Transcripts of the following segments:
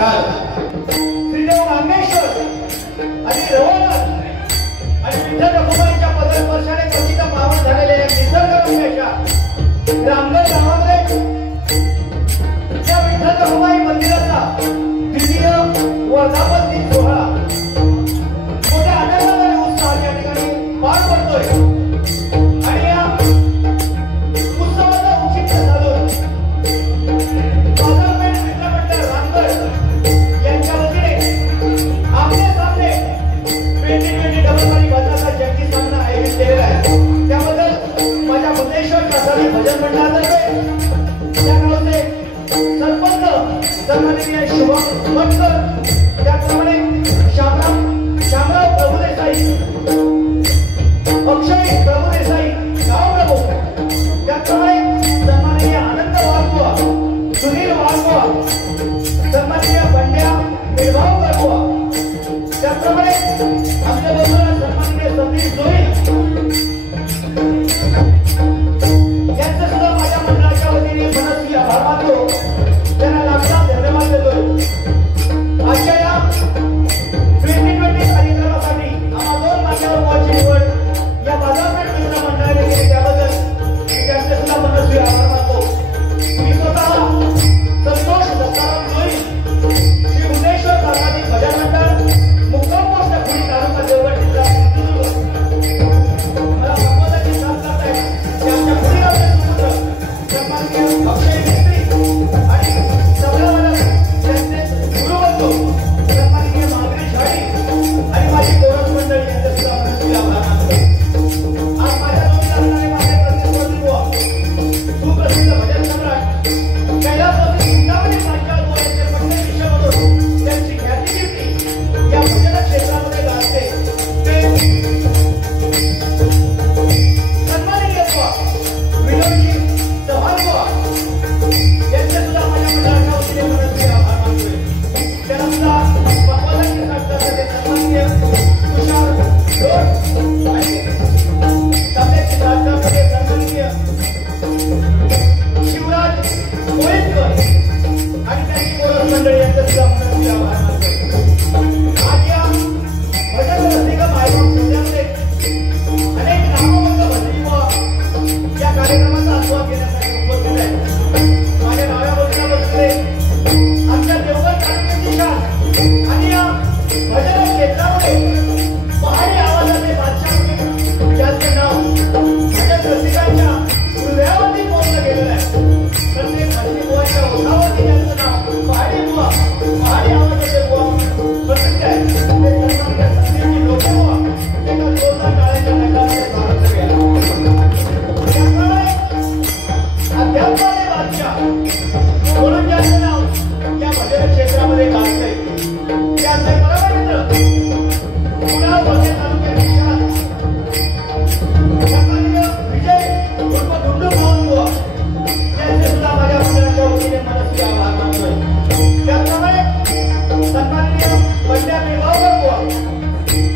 काल श्रीदेव रामेश्वर आणि रवनाथ आणि विठ्ठल रखुमाईच्या पदस्पर्शाने प्रसिद्ध पावन झालेल्या या निसर्गरम्याच्या रामगड गावामध्ये या विठ्ठल रखुमाई मंदिराचा द्वितीय वर्धापन दिन सोहळा मोठ्या आनंदाने आणि उत्साहात या ठिकाणी पार पडतोय आणि या उत्सवाचा औचित्य साधून बाजारपेठ मित्रमंडळ रामगड यांच्या वतीने आपले सामने 2020 डबलवारी बाजाराचा जंगी सामना आयोजित केलेला आहे। त्याबद्दल माझ्या भुवनेश्वर शासकीय भजन मंडळातर्फे या गावचे सरपंच सन्माननीय शुभम मटकर, त्याचप्रमाणे शामराव प्रभुदेसाई, अक्षय प्रभुदेसाई गाव प्रमुख, त्याचप्रमाणे सन्माननीय आनंद वाघबुवा, सुनील वाघबुवा, सन्माननीय पंड्या विभाव वाघबुवा, त्याचप्रमाणे आमच्या बरोबर सन्माननीय सतीश जोई यांचं सुद्धा माझ्या मंडळाच्या वतीने मनस्वी आभार मानतो। त्यांना लाखला धन्यवाद देतो। आजच्या या 2020 कार्यक्रमासाठी आम्हा दोन मान्यवर मोहाची निवड या बाजारपेठ मित्र मंडळाने केली, त्याबद्दल मी त्यांचे सुद्धा मनस्वी आभार मानतो। मी स्वतः संतोष दत्ताराम जोई, श्री भुवनेश्वर शासकीय भजन मंडळ, मुक्काम पोस्ट पुणे, तालुका देवगड, जिल्हा सिंधुदुर्ग। मला संवादाची साथ करत आहे ते आमच्या पुणे गावचे सुपुत्र सन्माननीय अक्षय मिस्त्री आणि सगळ्यावाला त्यांचे गुरुबंधू सन्माननीय माधुरी झाडी आणि माझी कोरस मंडळी यांचे सुद्धा मनस्वी आभार मानतो। आज माझ्या दोन्ही असणारे माझे प्रतिस्पर्धी व सुप्रसिद्ध भजन सम्राट कैलासवासी चिंतामणी पांचाळ बुवा यांचे प्रत्येक विषयामधून त्यांची ख्याती कीर्ती या भजन क्षेत्रामध्ये गाजते ते सन्माननीय बुवा विनोदजी चव्हाण बुवा यांचे सुद्धा माझ्या मंडळाच्या वतीने मनस्वी आभार मानतोय। त्यांना सुद्धा पक्वादाची साथ करणारे सन्माननीय तुषार ढोट आणि तबल्याची साथ करणारे सन्माननीय शिवराज कोळेकर आणि त्यांची कोरस मंडळी यांचे सुद्धा मनस्वी आभार मानतोय। आज या भजन रसिक मायबाप सोहळ्यामध्ये अनेक नामवंत भजनी व या कार्यक्रमाचा आस्वाद घेण्यासाठी उपस्थित आहेत। माझ्या डाव्या बाजूला बसलेले आमच्या देवगड तालुक्याची शान आणि या भजन क्षेत्रामध्ये पहाडी आवाजाचे बादशाह ज्यांचे नाव भजन रसिकांच्या हृदयावरती पोहोचलं गेलेलं आहे। प्रत्येक भजनी बुवाच्या ओठावरती त्यांचं नाव पहाडी बुवा, पहाडी आवाजाचे बुवा प्रसिद्ध आहे। ते सन्माननीय संदीपजी लोके बुवा एका जोरदार टाळ्यांच्या गजरामध्ये स्वागत केलं। त्याचप्रमाणे अध्यात्माचे बादशाह म्हणून ज्यांचं नाव या भजन क्षेत्रामध्ये गाजतंय त्यांचे परम मित्र कुणाल वडे तालुक्याचे शान सन्माननीय विजय उर्फ धुंडू भाऊ बुवा यांचे सुद्धा माझ्या मंडळाच्या वतीने मनस्वी आभार मानतोय। त्याचप्रमाणे सन्माननीय पंड्या विभाव बुवा,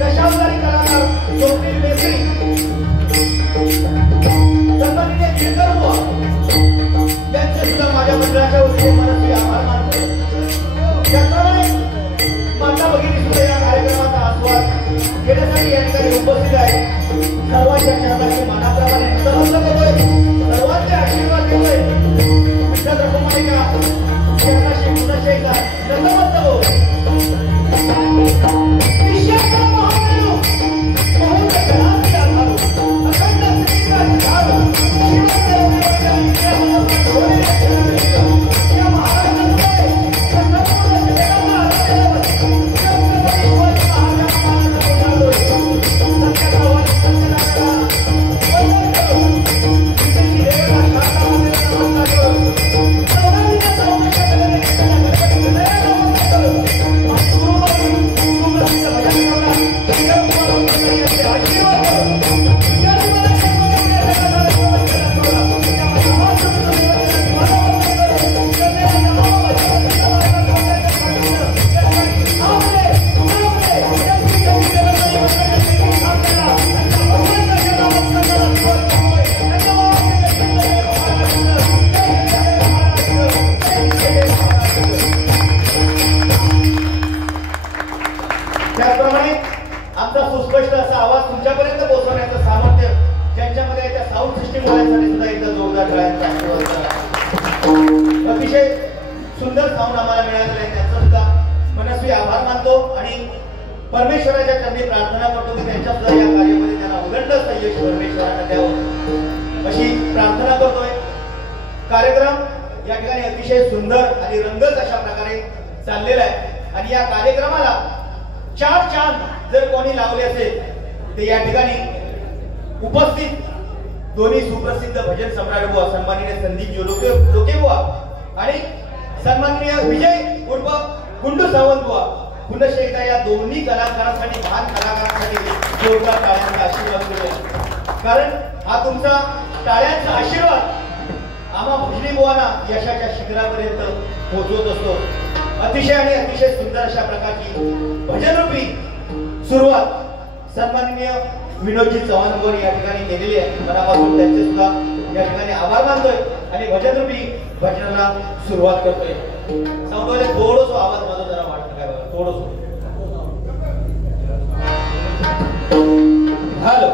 दशावतारी कलाकार स्वप्नील मेत्री, सन्माननीय गिरकर बुवा यांचे सुद्धा माझ्या मंडळाच्या वतीने मनस्वी आभार मानतोय। त्याचप्रमाणे माता भगिनी सुद्धा या कार्यक्रमाचा आस्वाद घेण्यासाठी या ठिकाणी उपस्थित आहे। सर्वांच्या चरणाची मानाप्रमाणे नतमस्तक होतोय, सर्वांचे आशीर्वाद घेतोय। विठ्ठल रखुमाईच्या चरणाशी पुनश्च एकदा नतमस्तक होतो। विश्वाचा महादेव बहुत घरात आधारू अखंड स्थितीचा धारू शिवदेव देवाच्या विजयाला ढोलेल्या चरणी या महाराजांमुळे संपूर्ण जगाला आराध्य छत्रपती शिवाजी महाराजांना मानाचा उजाळतोय। तुमच्यापर्यंत पोहोचवण्याचं सामर्थ्य ज्यांच्यामध्ये त्या साऊंड सिस्टीम वाल्यांसाठी सुद्धा एकदा जोरदार टाळ्यांचा आशीर्वाद करा. अतिशय सुंदर साऊंड आम्हाला मिळालेलं आहे, त्यांचा सुद्धा मनस्वी आभार मानतो आणि परमेश्वराच्या चरणी प्रार्थना करतो की त्यांच्या सुद्धा या कार्यामध्ये त्यांना उदंड संयश परमेश्वरानं द्यावं अशी प्रार्थना करतोय. कार्यक्रम या ठिकाणी अतिशय सुंदर आणि रंगत अशा प्रकारे चाललेला आहे आणि या कार्यक्रमाला 4 चांद जर कोणी लावले असेल तर या ठिकाणी उपस्थित दोन्ही सुप्रसिद्ध भजन सम्राट बुवा सन्माननीय संदीप जोके बुवा आणि सन्माननीय विजय उर्फ गुंडू सावंत बुवा पुनश्च एकदा या दोन्ही कलाकारांसाठी महान कलाकारांसाठी जोरदार टाळ्यांचा आशीर्वाद देतो. कारण हा तुमचा टाळ्यांचा आशीर्वाद आम्हा भजनी बुवांना यशाच्या शिखरापर्यंत पोहोचवत असतो. अतिशय आणि अतिशय सुंदर अशा प्रकारची भजनरूपी सुरुवात सन्माननीय विनोदजी चव्हाण बुवांनी या ठिकाणी केलेली आहे. मनापासून त्यांचे सुद्धा या ठिकाणी आभार मानतोय आणि भजनरूपी भजनाला सुरुवात करतोय. सांगतोय थोडंसं आवाज माझा जरा वाटतं काय बघा थोडंसं. हॅलो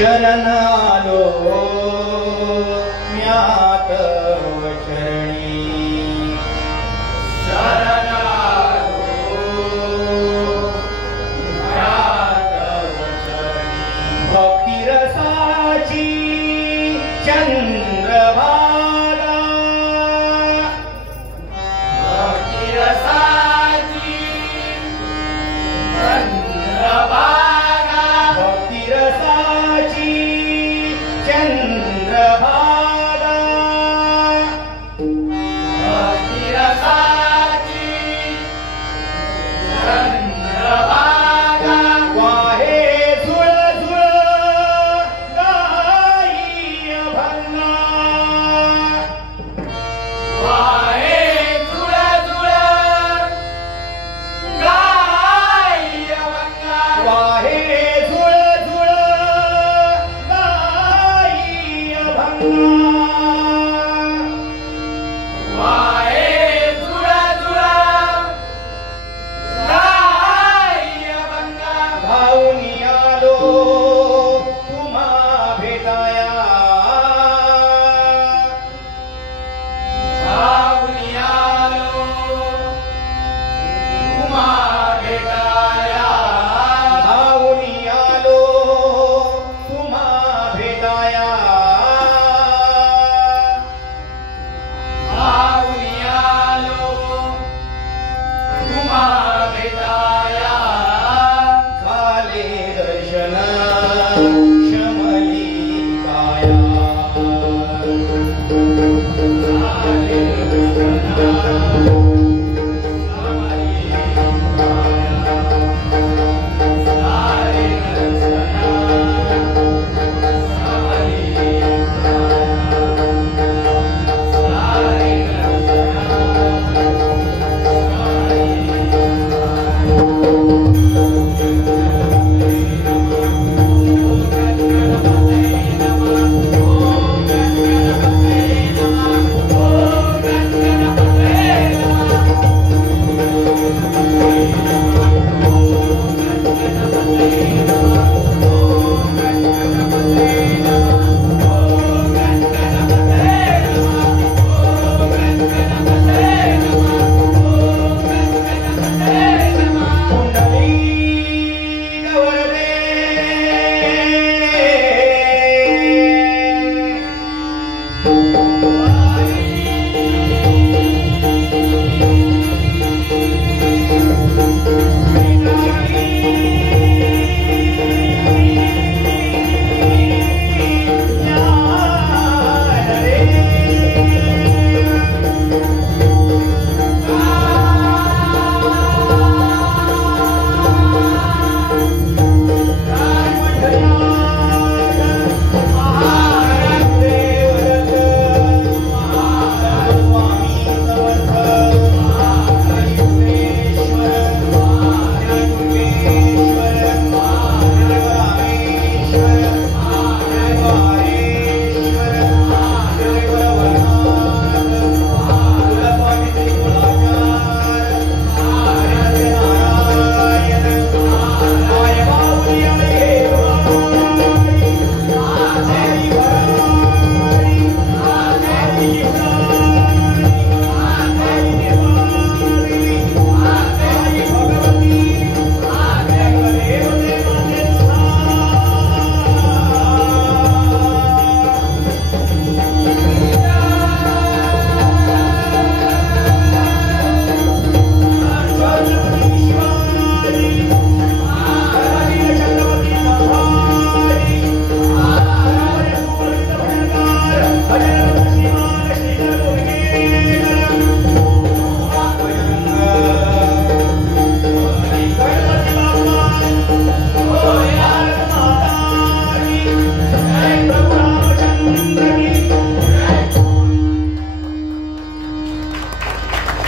शरण आलो म्यात चरणी शरण आलो म्यात चरणी भक्ती रसाची चंद्रभागा भक्ती रसाची चंद्रभागा भक्ती रसाची चंद्रभागा भक्ती रसाची चंद्रभागा वाहे झुळ झुळ गाई अभंगा वाहे झुळ झुळ गाई अभंगा वाहे झुळ झुळ गाई अभंगा वाहे झुळ झुळ गाई अभंगा भाऊनी आलो तुम्हा भेटाया भाऊनी आलो तुम्हा भेटाया भाऊनी आलो तुम्हा भेटाया भाऊनी आलो तुम्हा भेटाया झाले दर्शन शमली काया झाले दर्शन शमली काया झाले दर्शन शमली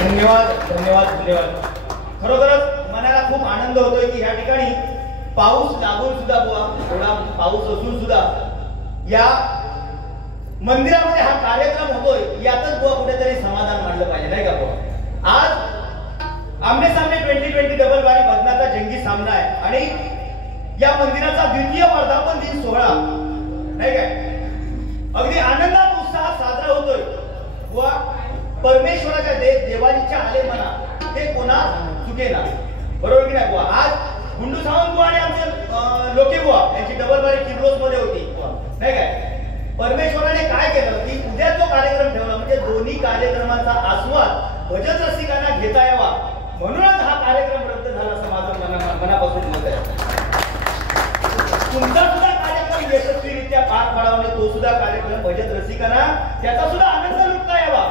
धन्यवाद धन्यवाद धन्यवाद. खरोखरच मनाला खूप आनंद होतोय की या ठिकाणी पाऊस लागून सुद्धा बुवा थोडा पाऊस असून सुद्धा या मंदिरामध्ये हा कार्यक्रम होतोय यातच बुवा कुठेतरी समाधान मानलं पाहिजे नाही का बुवा. आज आमने सामने 2020 डबल बारी बदनाचा जंगी सामना आहे आणि या मंदिराचा द्वितीय वर्धापन दिन सोहळा नाही काय? अगदी आनंदात उत्साहात साजरा होतोय व परमेश्वराच्या देवानीच्या आले म्हणा ते कोणा चुकेना. बरोबर की नाही बुवा? आज गुंडू सावंत बुवा आणि आमचे लोके बुवा यांची डबल बारी किर्लोस मध्ये होती नाही काय? परमेश्वराने काय केलं की उद्या जो कार्यक्रम ठेवला म्हणजे दोन्ही कार्यक्रमांचा आस्वाद भजन रसिकांना घेता यावा म्हणूनच हा कार्यक्रम रद्द झाला असं माझं मनापासून मत आहे. तुमचा सुद्धा कार्यक्रम यशस्वीरित्या पार पाडावा तो सुद्धा कार्यक्रम भजन रसिकांना त्याचा सुद्धा आनंद लुटता यावा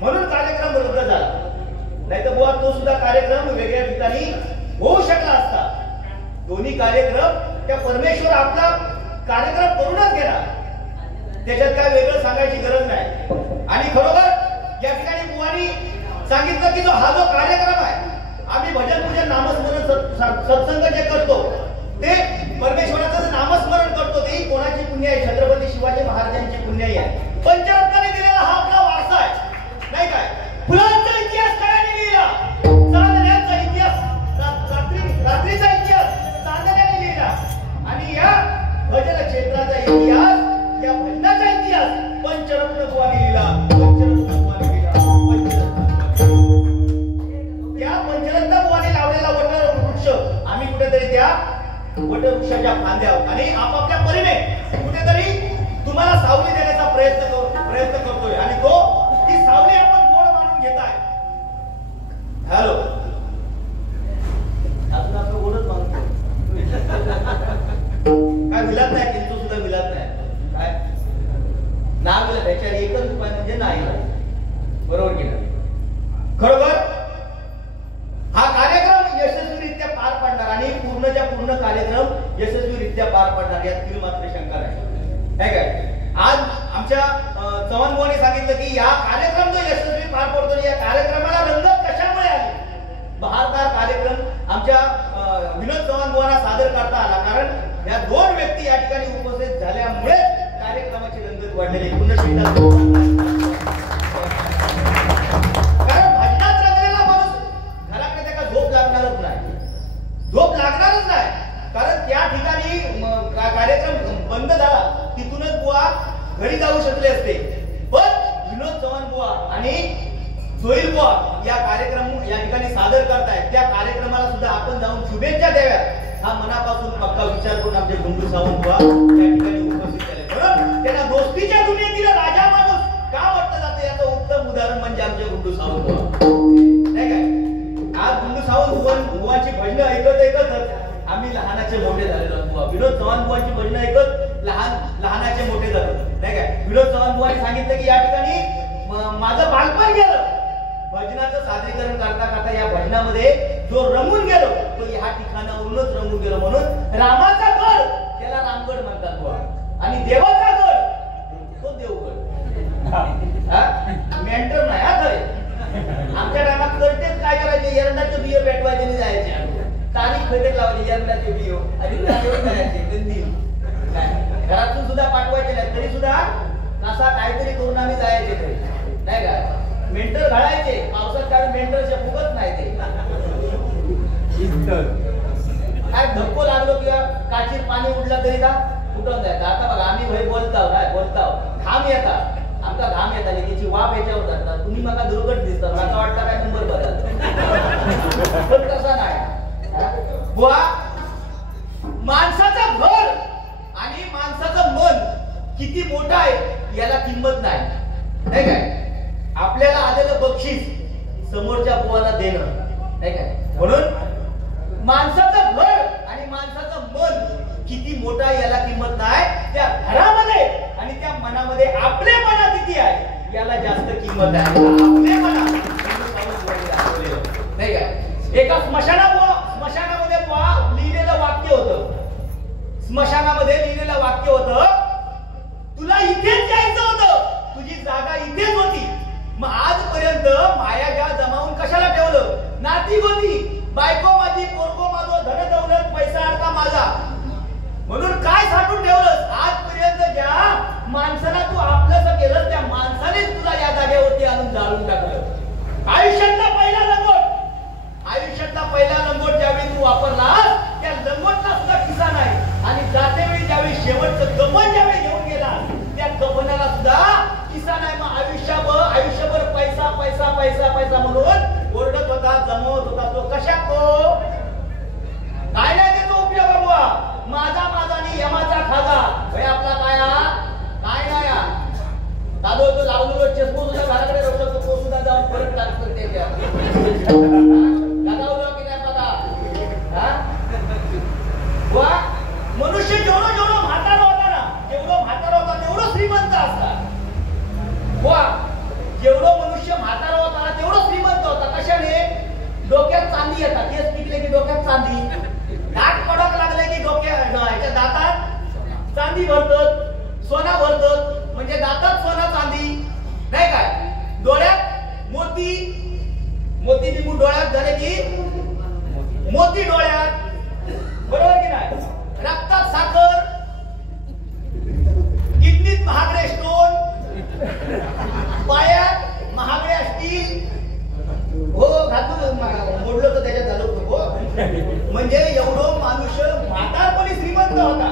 म्हणून कार्यक्रम रद्द झाला. नाही तर बुवा तो सुद्धा कार्यक्रम वेगळ्या ठिकाणी होऊ शकला असता. दोन्ही कार्यक्रम त्या परमेश्वर आपला कार्यक्रम करूनच गेला, त्याच्यात काय वेगळं सांगायची गरज नाही. आणि खरोखर या ठिकाणी बुवानी सांगितलं की हा जो कार्यक्रम आहे आम्ही भजन पूजन नामस्मरण सत्संग जे करतो ते परमेश्वराचं नामस्मरण करतो ते कोणाची पुण्य आहे? छत्रपती शिवाजी महाराजांची पुण्याई आहे. पंचरत्नाने दिलेला हा आपला वारसा आहे नाही काय? फुलांचा इतिहास काळाने लिहिला, चांदण्याचा इतिहास रात्रीचा इतिहास चांदण्याने लिहिला आणि या भजन क्षेत्राचा इतिहास या भजनाचा इतिहास पंचरत्न बुवाने लिहिला. पंचरत्न बुवाने लिहिला. त्या पंचरत्न बुवाने लावलेला वटवृक्ष आम्ही कुठेतरी त्या वटवृक्षाच्या फांद्या आणि आपापल्या परीने कुठेतरी तुम्हाला सावली देण्याचा प्रयत्न करतोय आणि ती सावली आपण गोड मानून घेताय. हॅलो अजून आपण गोडच मानतो काय? मिळत नाही किंतु सुद्धा मिळत नाही काय ना मिळत त्याच्या एकच उपाय म्हणजे नाही. बरोबर की नाही? खरोखर हा कार्यक्रम यशस्वीरित्या पार पाडणार आणि पूर्णच्या पूर्ण कार्यक्रम यशस्वीरित्या पार पाडणार यात किती मात्र शंका नाही काय? आज आमच्या चव्हाण बुवाने सांगितलं की या कार्यक्रम जो यशस्वी पार पडतो या कार्यक्रमाला रंगत कशामुळे आली? बहारदार कार्यक्रम आमच्या विनोद चव्हाण बुवांना सादर करता आला कारण या दोन व्यक्ती या ठिकाणी उपस्थित झाल्यामुळे कार्यक्रमाची रंगत वाढलेली. कारण भजनात रंगलेला माणूस घराकडे त्याला झोप लागणारच नाही कारण त्या ठिकाणी कार्यक्रम बंद झाला तिथूनच बुवा घरी जाऊ शकले असते. पण विनोद चव्हाण बुवा आणि सोहिल बुवा या ठिकाणी सादर करतायत त्या कार्यक्रमाला सुद्धा आपण जाऊन शुभेच्छा द्याव्या हा मनापासून पक्का विचार करून आमचे गुंडू सावंत बुवा त्या ठिकाणी उपस्थित झाले. म्हणून त्यांना दोस्तीच्या दुनियेतील राजा माणूस का म्हटलं जातं याचं उत्तम उदाहरण म्हणजे आमचे गुंडू सावंत बुवा नाही काय? आज गुंडू सावंत बुवांची भजनं ऐकतच आम्ही लहानाचे मोठे झालेलो बुवा. विनोद चव्हाण बुवांची भजनं ऐकत लहानाचे मोठे झालो नाही काय? विनोद चव्हाण बुवांनी सांगितलं की या ठिकाणी माझं बालपण गेलं भजनाचं सादरीकरण करता करता या भजनामध्ये जो रमून गेलो तो या ठिकाणावरूनच रमून गेलो. म्हणून रामाचा गड त्याला रामगड म्हणतात बुवा आणि देवाचा गड तो देवगड. मेंटर नाही हा खरे. आमच्या टायमात करतेच काय करायचे? एरंडाचे बियो पेटवायचे आणि जायचे तारीख फेटेक लावायची एरंडाचे बियो आणि करायचे घरातून सुद्धा पाठवायचे नाही तरी सुद्धा कसा काहीतरी करून आम्ही जायचे नाही का? मेंटर घालायचे पावसात कारण मेंटरच्या फुगत नाही ते काय धक्को लागलो किंवा काचीत पाणी उडलं तरी का कुठून जायचं. आता बघा आम्ही भाई बोलताव घाम येतात आमचा घाम येतात लेकीची वाफ याच्यावर जातात तुम्ही मला दुर्घट दिसतात मला वाटतं काय नंबर बदल पण तसा नाही बुवा. माणसाचं घर आणि माणसाचं मन किती मोठं आहे याला किंमत नाही काय? आपल्याला आलेलं बक्षीस समोरच्या बुवाला देणं नाही काय? म्हणून माणसाचं घर आणि माणसाचं मन किती मोठा याला किंमत नाही. त्या घरामध्ये आणि त्या मनामध्ये आपले मना किती आहे याला जास्त किंमत आहे. आपले मना नाही काय? एका स्मशानामध्ये लिहिलेलं वाक्य होतं. स्मशानामध्ये लिहिलेलं वाक्य होतं तुला इथेच जायचं होतं तुझी जागा इथेच होती मग आजपर्यंत माया ज्या जमावून कशाला ठेवलं? नाती होती बायको माझी पोरगो माझो धन दौलत पैसा अडका माझा म्हणून काय साठून ठेवलंस? आजपर्यंत ज्या माणसाला तू आपलंसं केलं त्या माणसानेच तुला या जागेवरती आणून जाळून टाकलं. आयुष्यातला पहिला चांदी भरतात, सोना भरतात, म्हणजे दातात सोना चांदी नाही काय, डोळ्यात मोती, मोती बिंबू डोळ्यात झाले की मोती डोळ्यात, बरोबर की नाही, रक्तात साखर, किडनीत महागडे स्टोन, पायात महागडे स्टील, हो घातून मोडलं तर त्याच्यात झालं हो, म्हणजे एवढं माणूस म्हातारपणी श्रीमंत होता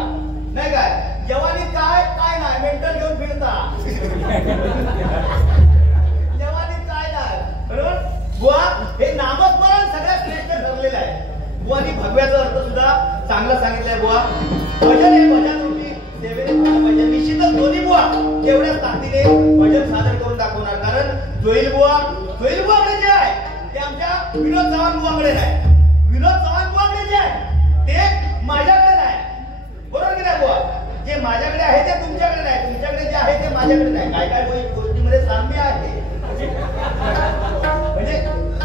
नाही काय, जवानीत काय काय नाही, मेंटल घेऊन फिरता जवानीत काय नाही, बरोबर बुवा. हे नामस्मरण सगळ्यात श्रेष्ठ ठरलेलं आहे. बुवानी भगव्याचा अर्थ सुद्धा चांगला सांगितलाय बुवा. भजन हे भजन रूपी सेवेने पाहिजे. निश्चितच दोन्ही बुवा तेवढ्याच ताकदीने भजन सादर करून दाखवणार. कारण जोईल बुवाकडे जे आहे ते आमच्या विनोद चव्हाण बुवाकडे नाही, विनोद चव्हाण बुवाकडे जे आहे ते माझ्याकडे नाही, बरोबर की नाही बुवा. जे माझ्याकडे आहे ते तुमच्याकडे नाही, तुमच्याकडे जे आहे ते माझ्याकडे नाही. काय काय गोष्टीमध्ये साम्य आहे, म्हणजे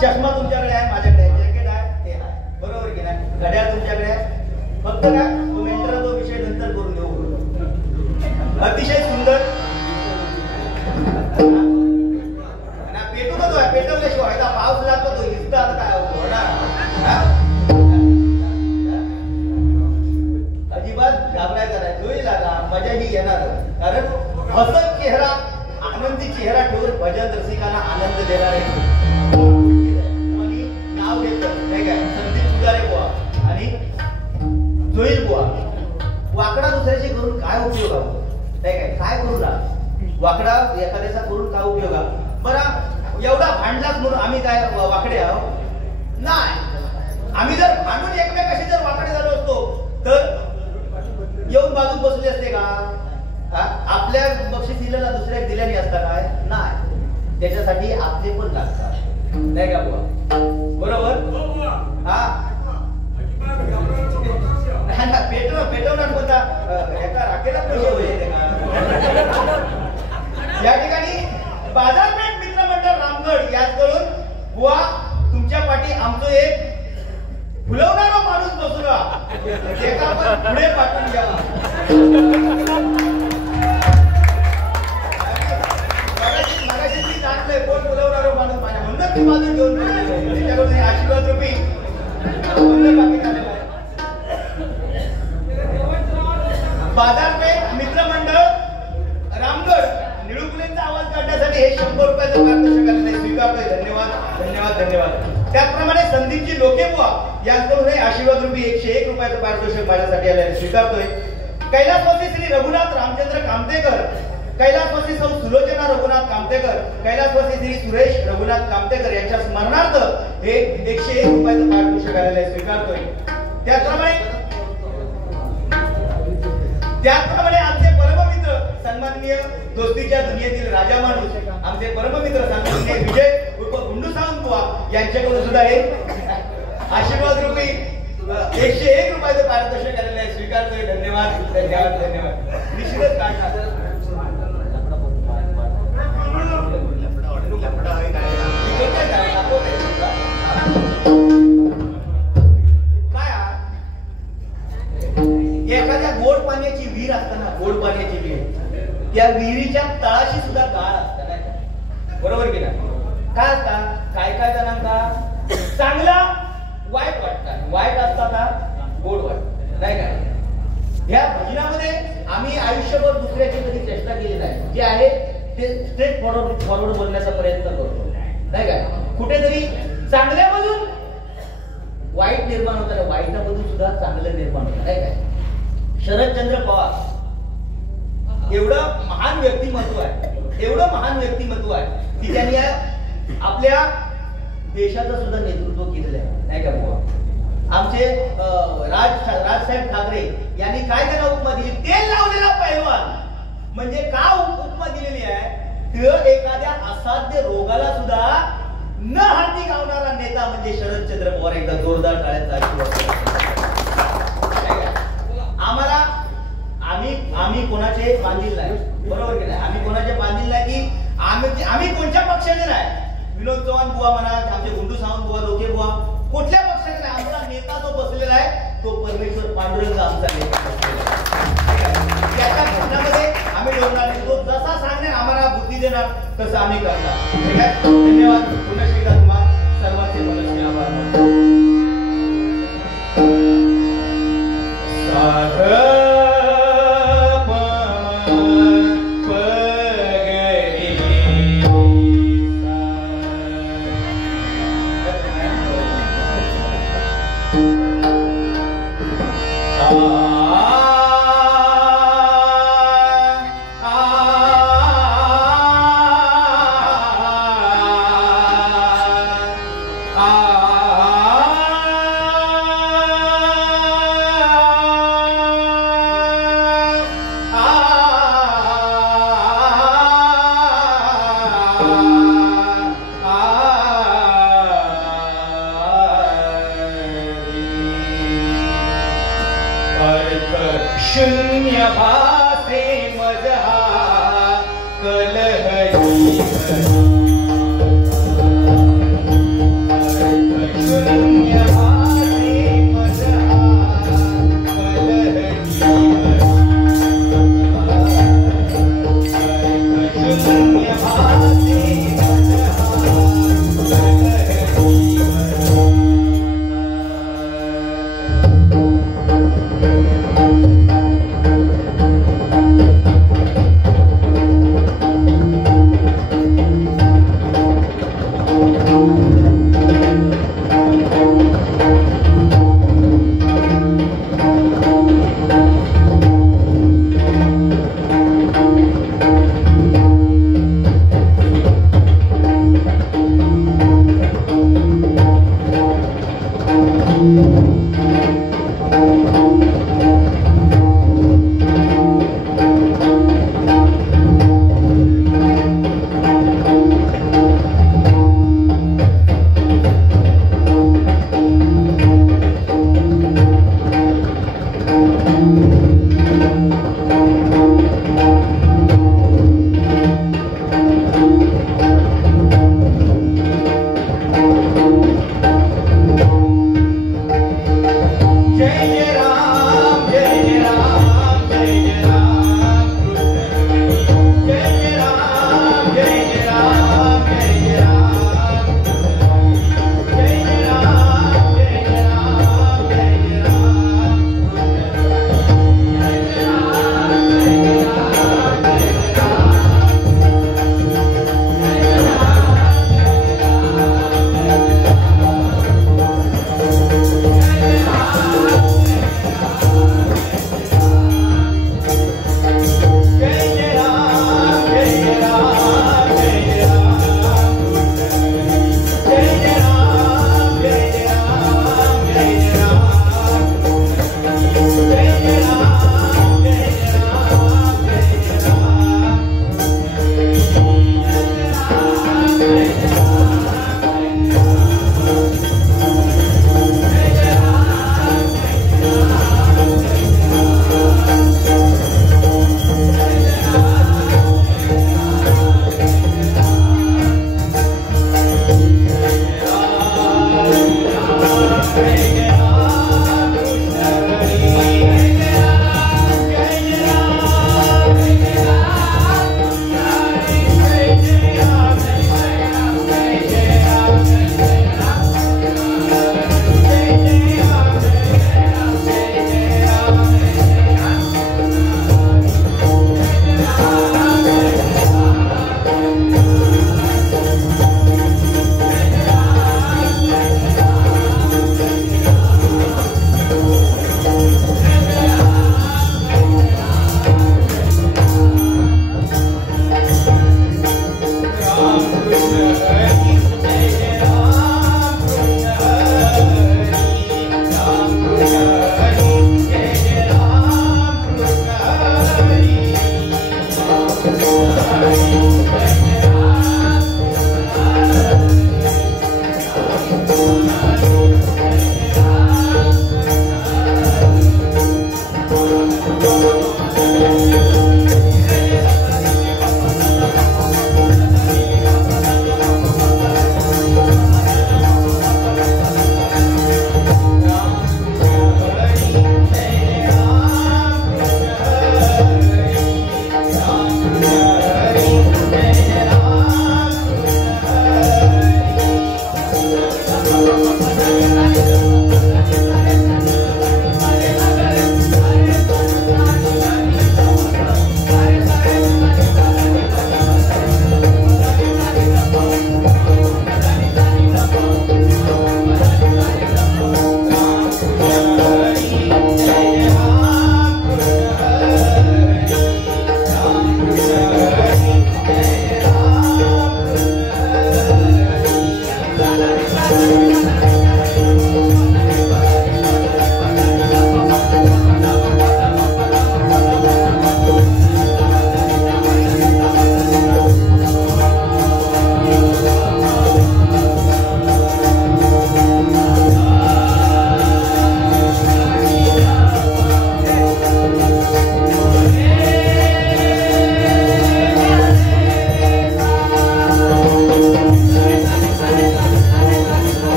चष्मा तुमच्याकडे आहे, माझ्याकडे आहे, जॅकेट आहे ते आहे, बरोबर की नाही, घड्याळ तुमच्याकडे आहे. फक्त काय तो मेंटर तो विषय नंतर करून घेऊ. अतिशय सुंदर पेटू का तो आहे, पेटवल्याशिवाय पाऊस लागतो तो इष्ट आता काय होतो ना, अजिबात घाबरायचा नाही, जोई लागा मजा ही येणार. कारण हसत चेहरा आनंदी चेहरा ठेवून भजन रसिकांना आनंद देणारे नाव घेतलं नाही काय, संदीप सुधारे बुवा आणि जोईल बुवा. वाकडा दुसऱ्याशी करून काय उपयोग नाही काय, काय करू ना वाकडा एखाद्याचा करून काय उपयोग. बरं एवढा भांडलाच म्हणून आम्ही काय वाकडे आहोत नाही. आम्ही जर भांडून एकमेकाशी जर वाकडे झालो असतो तर येऊन बाजूत बसले असते का? आपल्या बक्षीस दिलेला दुसऱ्या दिल्याने असता काय नाही, त्याच्यासाठी आपले पण लागतात नाही का बुवा, बरोबर. हा पेटवणार कोणता एका राखेला पैसे होईल का. या ठिकाणी बाजारपेठ मित्रमंडळ रामगड याचकडून बुवा तुमच्या पाठी आमचं एक फुलवणारा माणूस बसला, एका पुढे पाठवून घ्या. कोण फुलवणारा माणूस माझ्या म्हणून मी बाजू घेऊन त्याच्याकडून आशीर्वाद रूपी बाजारपेठ मित्रमंडळ रामगड निळुकुलेंचा आवाज काढण्यासाठी हे 100 रुपयाचं पारितोषिक स्वीकारतोय. धन्यवाद धन्यवाद धन्यवाद. त्याचप्रमाणे संदीपजी लोकेबुवा यांच्याकडून हे आशीर्वाद रूपी 101 रुपयाचं पारितोषिक माझ्यासाठी आले स्वीकारतोय. कैलासवासी श्री रघुनाथ रामचंद्र कामतेकर, कैलासवासी सौ सुलोचना रघुनाथ कामतेकर, कैलासवासी श्री सुरेश रघुनाथ कामतेकर यांच्या स्मरणार्थ हे 101 रुपयाचं पारितोषिक आलेलं स्वीकारतोय. त्याचप्रमाणे आमचे परममित्र सन्माननीय दोस्तीच्या दुनियेतील राजा माणूस आमचे परममित्र सन्माननीय विजय उर्फ गुंडू सावंत बुवा यांच्याकडून सुद्धा हे आशीर्वाद रूपी 101 रुपयाचं पारितोषिक आलेलं आहे स्वीकारतोय. धन्यवाद धन्यवाद धन्यवाद. निश्चितच काढणार एखाद्या गोड पाण्याची विहीर असताना, गोड पाण्याची विहीर, त्या विहिरीच्या तळाशी सुद्धा गाळ असताना, बरोबर की नाही, काय असतात काय काय जणांना चांगला वाईट वाटतात, वाईट असतात गोड वाटत नाही काय. या भजनामध्ये आम्ही आयुष्यभर दुसऱ्याची कधी चेष्टा केली नाही, जे आहे ते स्ट्रेट फॉरवर्ड बोलण्याचा प्रयत्न करतो नाही काय. कुठेतरी चांगल्यामधून वाईट निर्माण होतं, वाईटामधून सुद्धा चांगलं निर्माण होतं नाही काय. शरदचंद्र पवार एवढं महान व्यक्तिमत्व आहे, एवढं महान व्यक्तिमत्व आहे की त्यांनी आपल्या देशाचं सुद्धा नेतृत्व केलेलं आहे नाही का बुवा. आमचे राजसाहेब ठाकरे यांनी काय त्यांना उपमा दिली, तेल लावलेला पैलवान. म्हणजे का उपमा दिलेली आहे, तर एखाद्या असाध्य रोगाला सुद्धा न हाती गावणारा नेता म्हणजे शरदचंद्र पवार. एकदा जोरदार टाळ्यांचा आशीर्वाद. आम्ही कोणाचे बांधील नाही, बरोबर की नाही, आम्ही कोणाचे बांधील नाही की आम्ही कोणत्या पक्षाचे नाही. विनोद चव्हाण बुवा म्हणा, आमचे गुंडू सावंत बुवा, लोके बुवा, कुठल्या पक्षाचे नाही. आमचा नेता जो बसलेला आहे तो परमेश्वर पांडुरंग आमचा नेता. देणार तसं आम्ही करणार. ठीक आहे, धन्यवाद. पुन्हा एकदा तुम्हा सर्वांचे मनस्वी आभार मानतो. शून्य भासे मजहा कलहरी शून्य भासे मजहा कलहरी शून्य भासे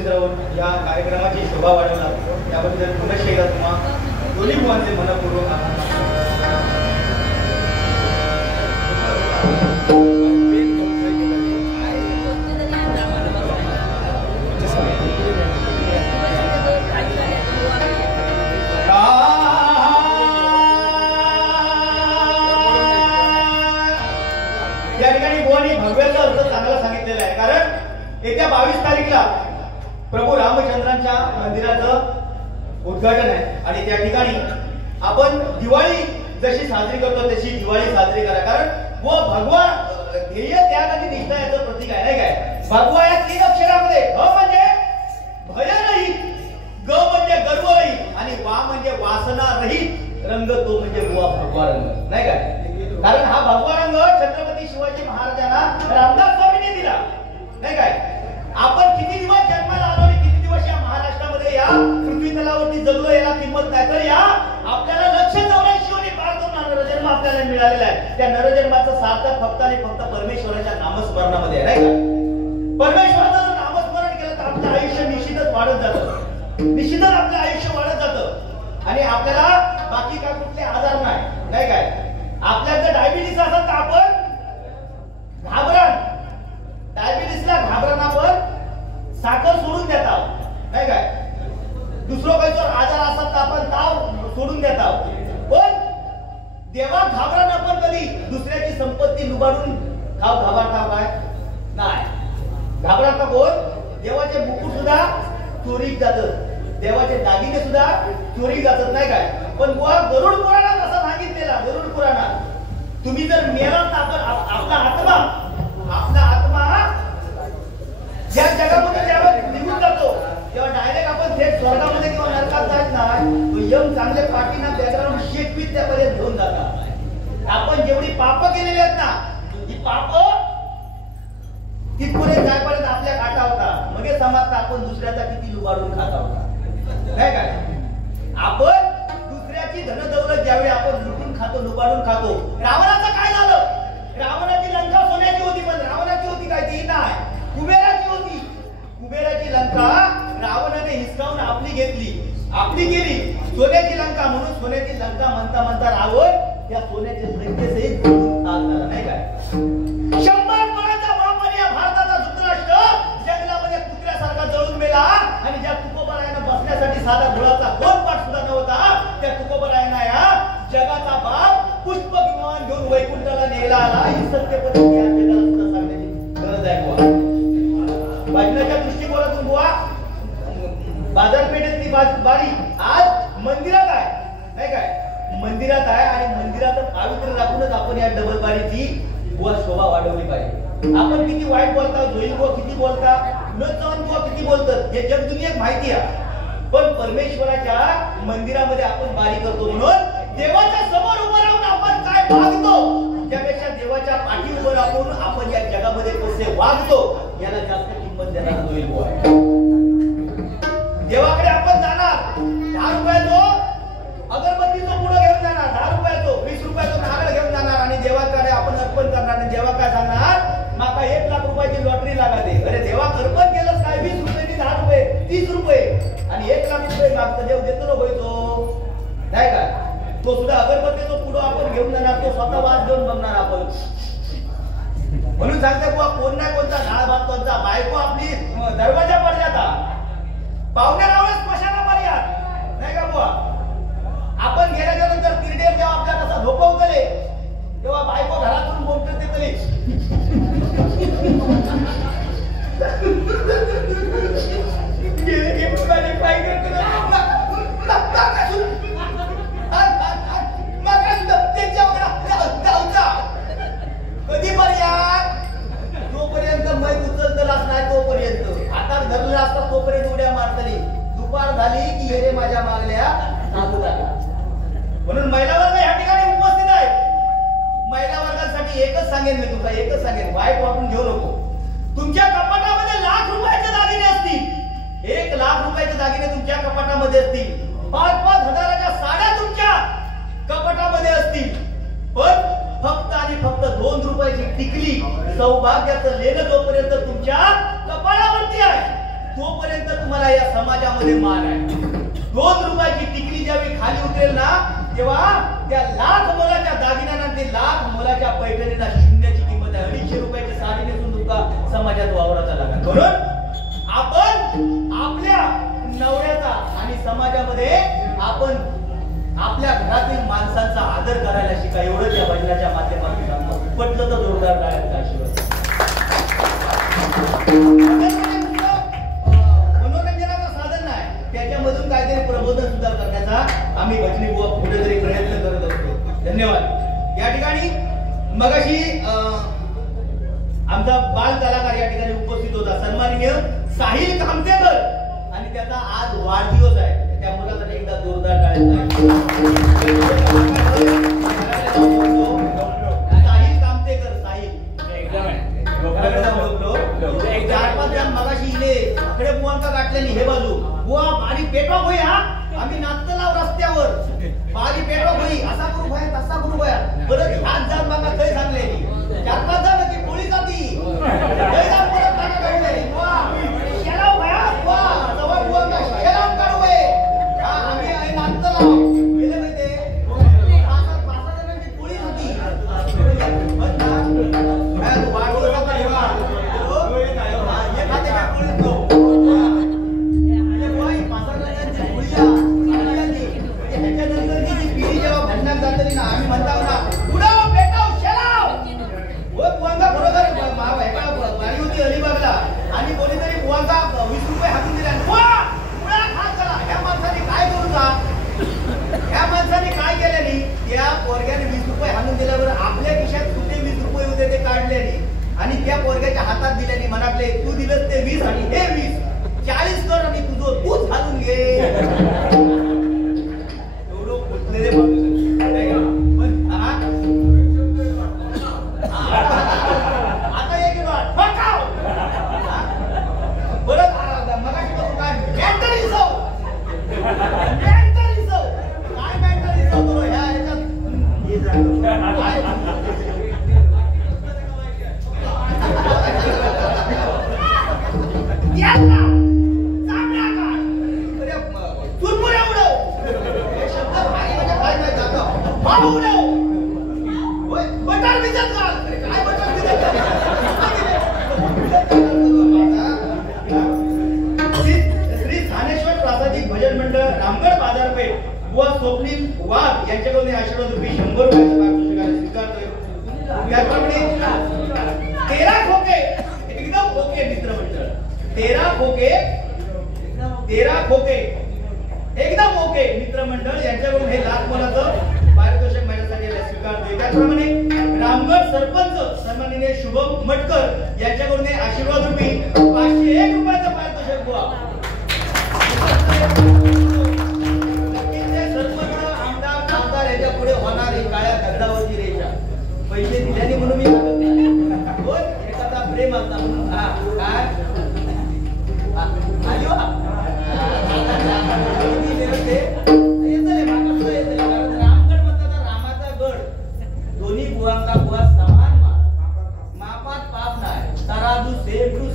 उपस्थित राहून या कार्यक्रमाची शोभा वाढवणार त्याबद्दल पुनश्च एकदा तुम्हा दोन्ही बुवांचे मनपूर्वक आभार. या ठिकाणी बुवांनी भगव्याचा अर्थ चांगला सांगितलेला आहे. कारण येत्या 22 तारीखला प्रभू रामचंद्रांच्या मंदिराचं उद्घाटन आहे आणि त्या ठिकाणी आपण दिवाळी जशी साजरी करतो तशी दिवाळी साजरी करा. कारण वो भगवा ध्येय त्याग आणि निष्ठा याचं प्रतीक आहे, नाही काय. भगवा या 3 अक्षरामध्ये भ म्हणजे भय रहित, ग म्हणजे गर्व रहित आणि वा म्हणजे वासना रहित रंग, तो म्हणजे बुवा भगवा रंग, नाही काय. कारण हा भगवा रंग छत्रपती शिवाजी महाराजांना रामदास स्वामींनी दिला, नाही काय. आपण किती दिवस जन्माला आलो आणि किती दिवस या महाराष्ट्रामध्ये या पृथ्वी तलावरती जगलो याला किंमत नाही. तर या आपल्याला 184 पार करून नरजन्म आपल्याला मिळालेला आहे. त्या नरजन्माचं सार्थक फक्त आणि फक्त परमेश्वराच्या नामस्मरणामध्ये आहे, नाही का. परमेश्वराचं जर नामस्मरण केलं तर आपलं आयुष्य निश्चितच वाढत जातं, निश्चितच आपलं आयुष्य वाढत जातं आणि आपल्याला बाकी काय कुठले आजार नाही काय. आपल्याला जर डायबिटीस असेल तर आपण घाबरण, डायबिटीसला घाबरण आपण साखर सोडून देता, नाही काय. दुसरं काही जर आजार असेल तर आपण ताव सोडून देता. पण देवा घाबरण आपण कधी दुसऱ्याची संपत्ती लुबाडून घाबरता काय नाही. घाबरता कोण? देवाचे मुकुट सुद्धा चोरीक जातं, देवाचे दागिने सुद्धा चोरीक जातात, नाही काय. पण गरुड पुराणात असं सांगितलेला, गरुड पुराणात तुम्ही जर मेलात आपण आपला आत्मा या जगामध्ये जेव्हा निघून जातो तेव्हा डायरेक्ट आपण थेट स्वर्गामध्ये किंवा नरकात जात नाही. तो यम चांगले पाठीना बॅकग्राऊंड शेकपीत त्यापर्यंत घेऊन जातात. आपण जेवढी पाप केलेली आहेत ना, ही पाप तिथपर्यंत जायपर्यंत आपल्या काटा होता. मग हे समजता आपण दुसऱ्याचा किती लुबाडून खाता होता, नाही काय. आपण दुसऱ्याची धनदौलत ज्यावेळी आपण लुटून खातो, लुबाडून खातो. रावणाचं काय झालं? रावणाची लंका सोन्याची होती, पण रावणाची होती काय ती नाही, कुबेराची होती. कुबेराची लंका रावणाने हिसकावून आपली घेतली, आपली केली सोन्याची लंका. म्हणून सोन्याची लंका म्हणता म्हणता रावण त्या सोन्याचे लंकेसहित झाला, नाही काय. 100 मुलांचा बाप आणि या भारताचा धृतराष्ट्र जंगलामध्ये कुत्र्यासारखा जळून मेला आणि ज्या तुकोबरायानं बसण्यासाठी साधा घोडाचा दोन पाठ सुद्धा नव्हता, त्या तुकोबरायानं या जगाचा बाप पुष्प विमान घेऊन वैकुंठाला नेला आला. ही सत्यपती या जगाला सुद्धा सांगण्याची गरज आहे बुवा. भजनाच्या दृष्टिकोनातून बुवा बाजारपेठेतली बारी आज मंदिरात आहे, नाही काय. मंदिरात आहे आणि मंदिरात पावित्र्य राखूनच आपण या डबल बारीची बुवा शोभा वाढवली पाहिजे. आपण किती वाईट बोलता, जोईल बुवा किती बोलता, न चव्हाण बुवा किती बोलतात हे जग दुनियेत माहिती आहे. पण परमेश्वराच्या मंदिरामध्ये आपण बारी करतो म्हणून देवाच्या समोर उभं राहून आपण काय मागतो त्यापेक्षा देवाच्या पाठी उभं राहून आपण या जगामध्ये कसे वागतो याला जास्त किंमत देणार होईल बुवा. देवाकडे आपण जाणार 10 रुपयाचो अगरबत्तीचा पुढं घेऊन जाणार, 10 रुपयाचो 20 रुपयाचो नारळ घेऊन जाणार आणि देवाकडे आपण अर्पण करणार. आणि देवा काय सांगणार? माका 1 लाख रुपयाची लॉटरी लागते. अरे देवा अर्पण केलंस काय? 20 रुपये 10 रुपये 30 रुपये आणि 1 लाख रुपये मागतं देव देतो ना होईतो, नाही का. तो सुद्धा अगरबत्तीचा पुढं आपण घेऊन जाणार, तो स्वतः वाद घेऊन बघणार आपण. म्हणून सांगते बुवा कोण नाही कोणता डाळ भात कोणता बायको आपली दरवाजा पडल्याचा पाहुण्या रावळच स्मशाना पर्यात, नाही का बुवा. आपण गेल्याच्या नंतर तिरडेल जेव्हा आपल्या कसा झोपवतले तेव्हा बायको घरातून बोलते तरी काय करते कधी पर्यंत जोपर्यंत मै उचलतलाच नाही तोपर्यंत. आता धरला असता तोपर्यंत उड्या मारतली. दुपार झाली की येरे माझ्या मागल्या सांगू लागला. म्हणून महिला वर्ग या ठिकाणी उपस्थित आहे. महिला वर्गासाठी एकच सांगेन मी तुला, एकच सांगेन, वाईट वाटून घेऊ नको. तुमच्या कपाटामध्ये लाख रुपयाचे दागिने असतील, 1 लाख रुपयाचे दागिने तुमच्या कपाटामध्ये असतील, 5-5 हजाराच्या साड्या तुमच्या कपाटामध्ये असतील, पण फक्त आणि फक्त 2 रुपयाची टिकली सौभाग्याचं लेणं जोपर्यंत तुमच्या कपाळावरती आहे तोपर्यंत तुम्हाला या समाजामध्ये मान आहे. 2 रुपयाची टिकली ज्यावेळी खाली उतरेल ना तेव्हा त्या लाख मोलाच्या दागिन्यांना ते लाख मोलाच्या पैठणीला शून्याची किंमत आहे. 250 रुपयाची साडी नेसून तुमचा समाजात वावराचा लागा. म्हणून आपण आपल्या नवऱ्याचा आणि समाजामध्ये आपण आपल्या घरातील माणसांचा आदर करायला शिका. एवढंच या भजनाच्या माध्यमातून सांगतो. पटलं तर जोरदार टाळ्यांचा आशीर्वाद. मनोरंजनाचं साधन नाही, त्याच्यामधून काहीतरी प्रबोधन सुद्धा करण्याचा आम्ही भजनी बुवा कुठेतरी प्रयत्न करत असतो. धन्यवाद. या ठिकाणी मगाशी आमचा बाल कलाकार या ठिकाणी उपस्थित होता, सन्माननीय साहिल कामतेकर, आणि त्याचा आज वाढदिवस आहे. त्या मुलासाठी एकदा जोरदार टाळ्या. साहिल कामतेकर, साहिल एकदम 4-5 जण मगाशी इले इकडे बुवांका गाठल्यानी हे बाजू बुवा बारी पेटवा होई. हा आम्ही नाचतो लाव रस्त्यावर बारी पेटवा होई, असा करू भया तसा करू भया. परत हात जात बघा थंय सांगलेली 4-5 जण ती पोळी जाती थंय जात परत बघा घडलेली बुवा शेलाव भया बुवा जवळ बुवांका शेलाव काढू होय. हा आम्ही आई नाचतो लाव गेले माहिती 5 जणांची पोळी होती. बस ना वाढवलं का तेव्हा हे खाते का पोळी तो आम्ही म्हणताव ना उडाव पेटाव शेलाव हो. बुवांका बरोबर गाडी होती अलिबागला आणि कोणीतरी बुवांका 20 रुपये हातून दिले. ह्या माणसाने काय करू का, ह्या माणसाने काय केल्याने त्या पोरग्याने 20 रुपये हाणून दिल्यावर आपल्या खिशात कुठे 20 रुपये होते ते काढल्याने आणि त्या पोरग्याच्या हातात दिल्याने म्हणाले तू दिलंस ते 20 आणि हे 20 40 कर आणि तुझं तूच हाणून घे. एवढं कुठले आता एक परत मगाशी बघू काय मेंटल इसव काय मेंटल इसव करू ह्या ह्याच्यात चुरमुऱ्या उडव हे शब्द भारी म्हणजे काय नाही जातं. भाऊ उडव बटर भिजत घाल. काय बटर भिजत श्री स्थानेश्वर प्रासादिक भजन मंडळ रामगड बाजारपेठ व स्वप्नील वाघ यांच्याकडून आशीर्वाद रुपये 100 रुपयाचा पारितोषिक स्वीकारतोय. त्याप्रमाणे 13 खोके एकदम ओके मित्र मंडळ 13 खोके एकदम ओके मित्र मंडळ यांच्याकडून हे लाख मोलाचं पारितोषिक महिन्यासाठी स्वीकारतोय. त्याचप्रमाणे रामगड सरपंच सन्माननीय शुभम मटकर यांच्याकडून आशीर्वाद रुपी 501 रुपयाचं पारितोषिक बुवा. सरपंच आमदार खासदार याच्या पुढे होणारी काळ्या दगडावरची रेषा. पैसे दिल्याने म्हणून मी एखादा प्रेम असता म्हणून काय रामगड म्हणतात रामाचा गड. दोन्ही बुवांका बुवा समान मापात पाप नाही. तराजू सेम टू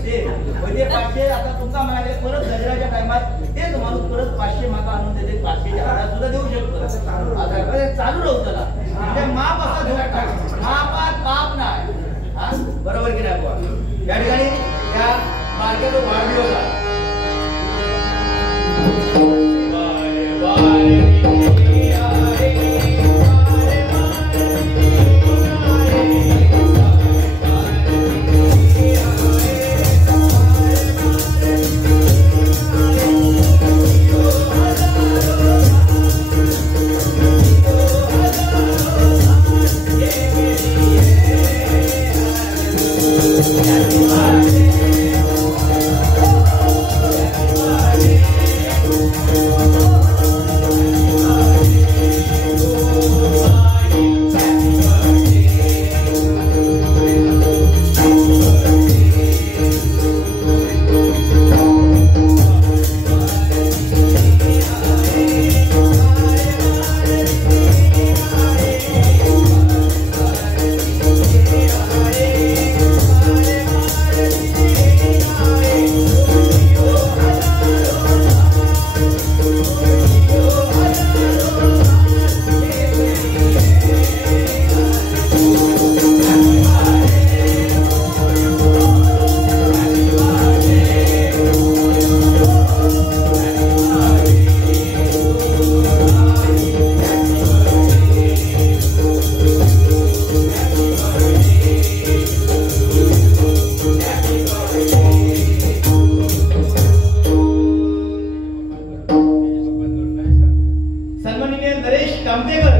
मान्यवर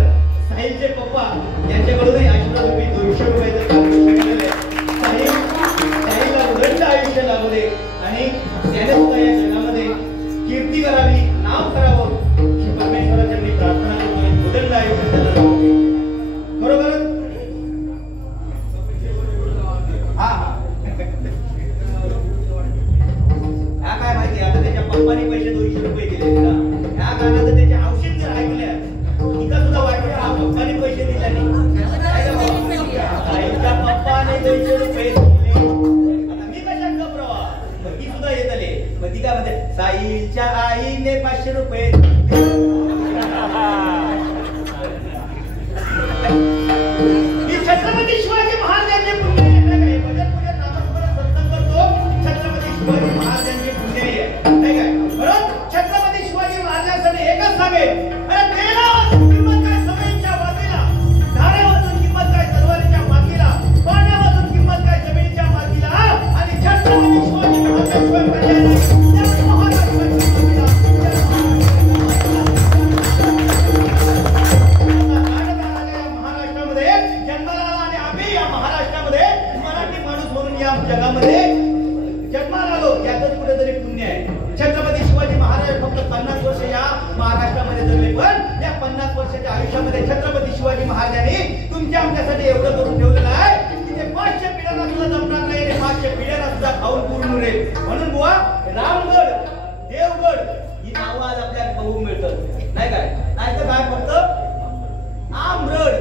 साहिलचे पप्पा यांच्याकडूनही आशीर्वाद रुपये 200 रुपयाचं काम केलेलं आहे. साहिलला उदंड आयुष्य लाभू दे आणि त्याने सुद्धा या जगामध्ये कीर्ती करावी, नाव करावं ही परमेश्वराच्या मी प्रार्थना करतोय. उदंड आयुष्य त्याला लाभू दे. बरोबर. हा काय माहिती आता त्याच्या पप्पानी पैसे 200 रुपये दिले ना. ह्या गाण्याचं त्याचे औषध जर ऐकल्या तिका सुद्धा वाटतं हा पप्पानी पैसे दिले नाही. आईच्या पप्पाने 200 रुपये दिले. आता मी कशा घबरावा. ती सुद्धा येत आले. मग ती काय म्हणते साईच्या आईने 500 रुपये मी छत्रपती शिवाजी महाराजांचे पुण्य आहे. भजन पूजन नामस्मरण सत्संग करतो. छत्रपती शिवाजी महाराजांचे पुण्य आहे नाही काय. बरोबर. छत्रपती शिवाजी महाराजांसाठी एकच सांगेल. अरे तेला किंमत काय सवयीच्या वातीला, धारेवाचून किंमत काय तलवारीच्या मातीला, पाण्यावाचून किंमत काय जमिनीच्या मातीला आणि छत्रपती शिवाजी महाराजांशिवाय पर्याय नाही. जगामध्ये जन्माला आलो यातच कुठेतरी पुण्य आहे. छत्रपती शिवाजी महाराज फक्त 50 वर्ष या महाराष्ट्रामध्ये जगले, पण या 50 वर्षाच्या आयुष्यामध्ये छत्रपती शिवाजी महाराजांनी तुमच्या आमच्यासाठी एवढं करून ठेवलेलं आहे की ते 500 पिढ्यांना सुद्धा जमणार नाही आणि 500 पिढ्यांना सुद्धा खाऊन पूर्ण उरेल. म्हणून बुवा रामगड, देवगड ही नावं आज आपल्याला बघून मिळतात नाही काय. नाही तर काय फक्त आमरड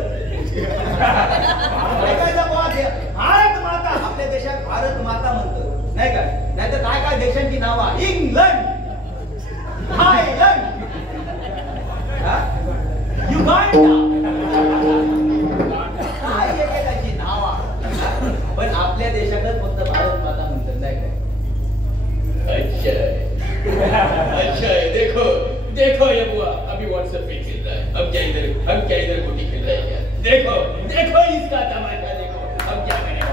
भारत माता. आपल्या देशात भारत माता म्हणतात नाही काय. नाही तर काय काय देशांची नावं इंग्लंड, थायलंड, युगांडा काय एकेकाची नावं. पण आपल्या देशातच फक्त भारत माता म्हणतात नाही काय. अच्छा है. देखो देखो ये बुआ अभी व्हाट्सएप पे खेल रहा है. हम क्या इधर गोटी खेल रहे हैं. देखो देखो इसका तमाशा देखो. अब क्या करेगा.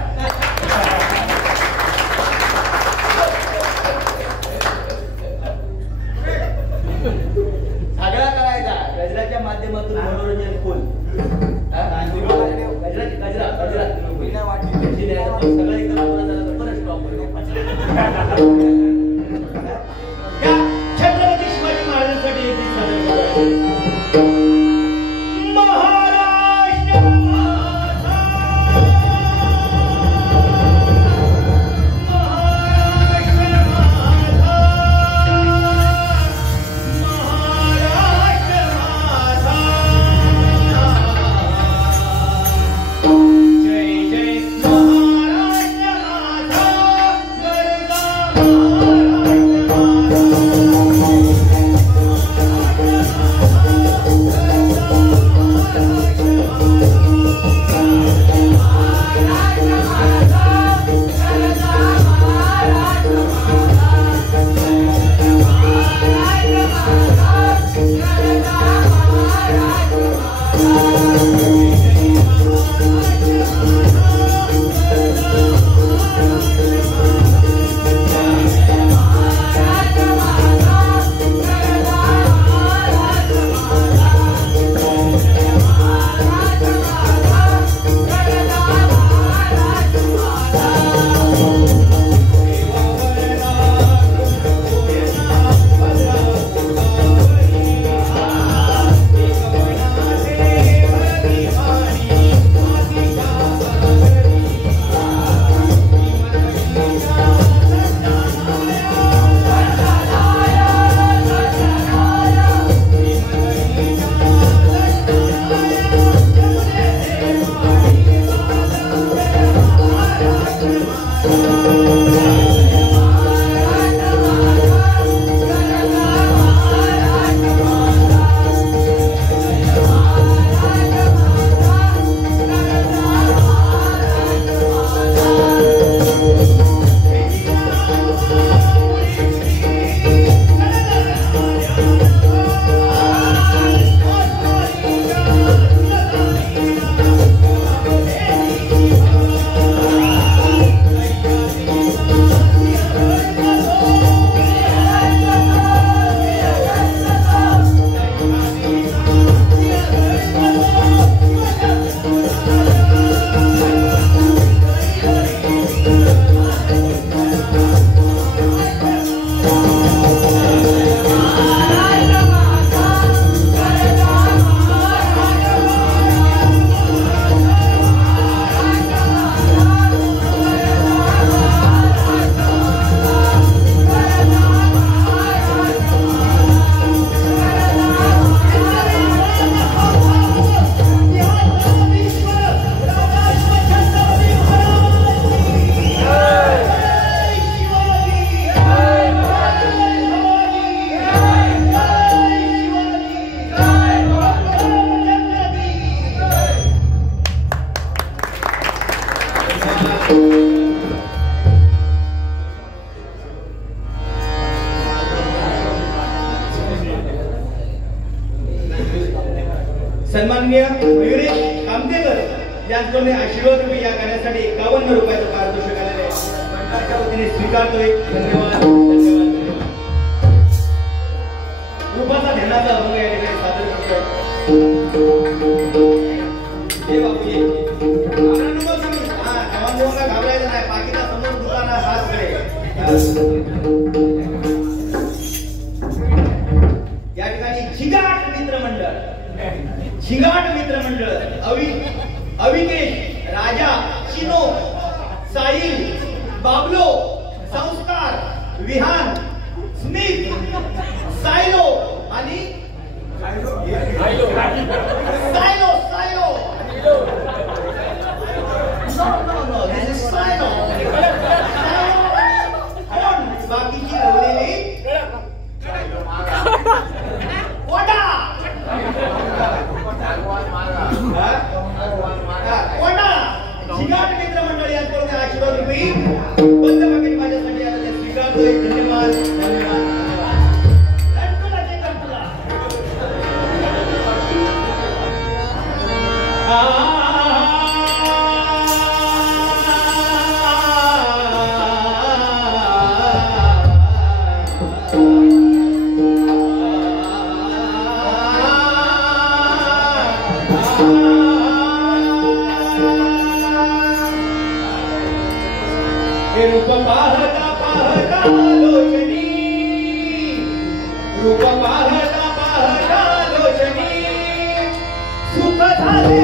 सगळा करायचा गजराच्या माध्यमातून मनोरंजन फुल. गजरा सगळं एकदम परत स्टॉप छत्रपती शिवाजी महाराजांसाठी एक गीत सादर करायचं. Oh सन्माननीय मयुरेश कामतेकर यांच्याकडून आशीर्वाद रुपये या कार्यासाठी 51 रुपयाचं पारितोषिक आलेले मंडळाच्या वतीने स्वीकारतोय. धन्यवाद धन्यवाद. रूपाचा ध्यानाचा अभंग या ठिकाणी सादर करतोय. हे बापू ये जवान घाबरायचं नाही. पाकिस्तान समोर दुकाना हात कडे या ठिकाणी झिगाट मित्रमंडळ अविकेश राजा चिनो साहिल बाबलो संस्कार विहान स्मिथ सायलो आणि सायलो बाकीची रवलेली झिगाट मित्रमंडळ यांच्याकडून आशीर्वाद रुपये बंद पाकिट माझ्यासाठी आता स्वीकारतोय. धन्यवाद धन्यवाद. रूप पाहता पाहता लोचनी रूप पाहता पाहता लोचनी सुख झाले